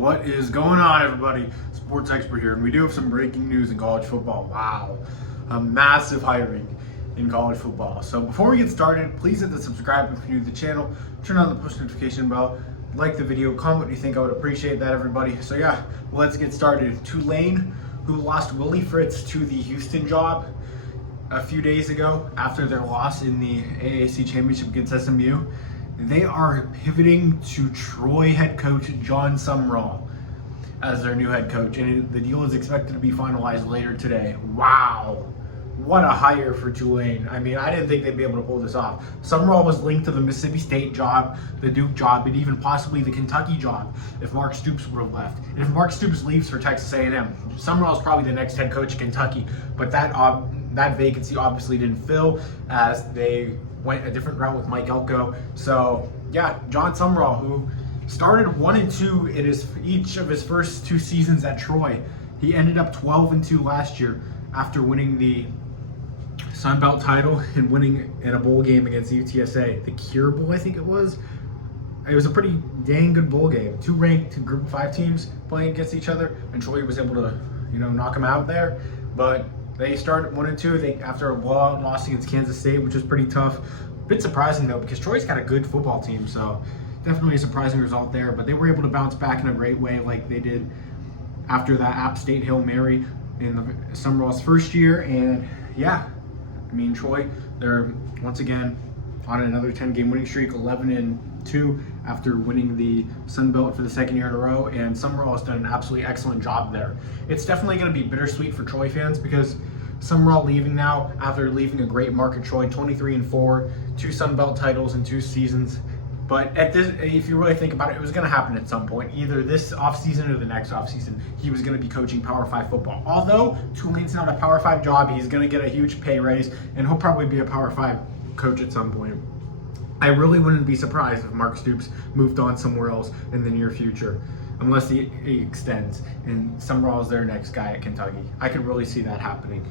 What is going on, everybody? Sports expert here, and we do have some breaking news in college football. Wow, a massive hiring in college football. So before we get started, please hit the subscribe if you're new to the channel, turn on the push notification bell, like the video, comment what you think. I would appreciate that, everybody. So yeah, let's get started. Tulane, who lost Willie Fritz to the Houston job a few days ago after their loss in the AAC championship against SMU, they are pivoting to Troy head coach John Sumrall as their new head coach, and the deal is expected to be finalized later today. Wow, what a hire for Tulane. I mean, I didn't think they'd be able to pull this off. Sumrall was linked to the Mississippi State job, the Duke job, and even possibly the Kentucky job if Mark Stoops would have left. And if Mark Stoops leaves for Texas A&M, Sumrall is probably the next head coach of Kentucky, but that vacancy obviously didn't fill as they went a different route with Mike Elko. So yeah, John Sumrall, who started 1-2 in each of his first two seasons at Troy. He ended up 12-2 last year after winning the Sun Belt title and winning in a bowl game against UTSA, the Cure Bowl, I think it was. It was a pretty dang good bowl game. Two ranked Group 5 teams playing against each other, and Troy was able to, knock them out there. But they started 1-2 after a blowout loss against Kansas State, which was pretty tough. A bit surprising though, because Troy's got a good football team, so definitely a surprising result there. But they were able to bounce back in a great way, like they did after that App State Hail Mary in Sumrall's first year. And yeah, I mean, Troy, they're once again on another 10-game winning streak, 11-2 after winning the Sun Belt for the second year in a row, and Sumrall has done an absolutely excellent job there. It's definitely going to be bittersweet for Troy fans because Sumrall leaving now after leaving a great mark at Troy, 23-4, 2 Sun Belt titles in 2 seasons. But if you really think about it, it was going to happen at some point, either this offseason or the next offseason. He was going to be coaching Power 5 football. Although Tulane's not a Power 5 job, he's going to get a huge pay raise, and he'll probably be a Power 5 coach at some point. I really wouldn't be surprised if Mark Stoops moved on somewhere else in the near future, unless he extends and Sumrall is their next guy at Kentucky. I could really see that happening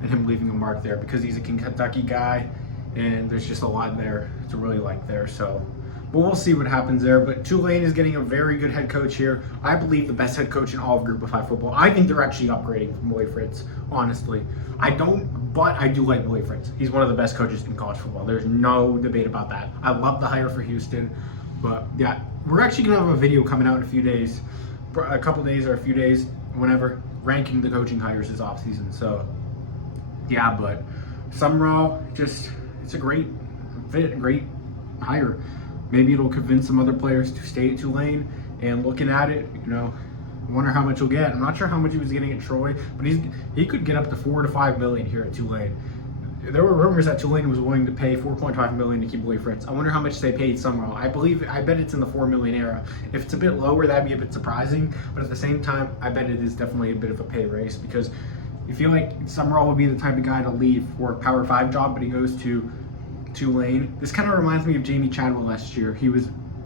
and him leaving a mark there because he's a Kentucky guy and there's just a lot there to really like there. So, but we'll see what happens there. But Tulane is getting a very good head coach here. I believe the best head coach in all of Group of 5 football. I think they're actually upgrading from Willie Fritz, honestly. But I do like Willie Fritz. He's one of the best coaches in college football. There's no debate about that. I love the hire for Houston. But yeah, we're actually going to have a video coming out in a few days, a couple days or a few days, whenever, ranking the coaching hires this offseason. So yeah, but Sumrall, it's a great fit, a great hire. Maybe it'll convince some other players to stay at Tulane, and looking at it, I wonder how much he'll get. I'm not sure how much he was getting at Troy, but he could get up to $4 to $5 million here at Tulane. There were rumors that Tulane was willing to pay $4.5 million to keep Willie Fritz. I wonder how much they paid Sumrall. I bet it's in the $4 million era. If it's a bit lower, that'd be a bit surprising. But at the same time, I bet it is definitely a bit of a pay raise because you feel like Sumrall would be the type of guy to leave for a Power 5 job, but he goes to Tulane. This kind of reminds me of Jamie Chadwell last year.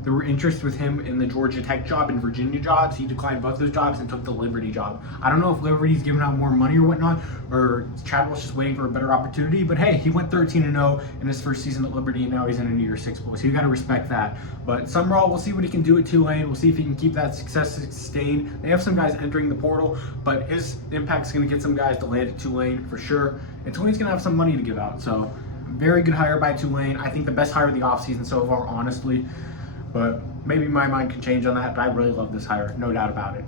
There were interest with him in the Georgia Tech job and Virginia jobs. He declined both those jobs and took the Liberty job. I don't know if Liberty's giving out more money or whatnot, or Chadwell's just waiting for a better opportunity. But hey, he went 13-0 in his first season at Liberty, and now he's in a New Year's Six Bowl. So you got to respect that. But Sumrall, we'll see what he can do at Tulane. We'll see if he can keep that success sustained. They have some guys entering the portal, but his impact's going to get some guys to land at Tulane for sure. And Tulane's going to have some money to give out. So very good hire by Tulane. I think the best hire of the offseason so far, honestly. But maybe my mind can change on that, but I really love this hire, no doubt about it.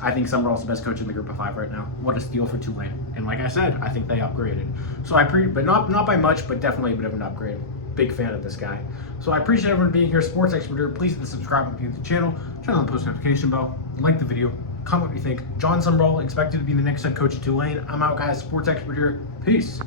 I think Sumrall's the best coach in the Group of 5 right now. What a steal for Tulane. And like I said, I think they upgraded. So but not by much, but definitely a bit of an upgrade. Big fan of this guy. So I appreciate everyone being here. Sports Expert here. Please hit the subscribe button to the channel, turn on the post notification bell, like the video, comment what you think. John Sumrall expected to be the next head coach at Tulane. I'm out, guys. Sports Expert here. Peace.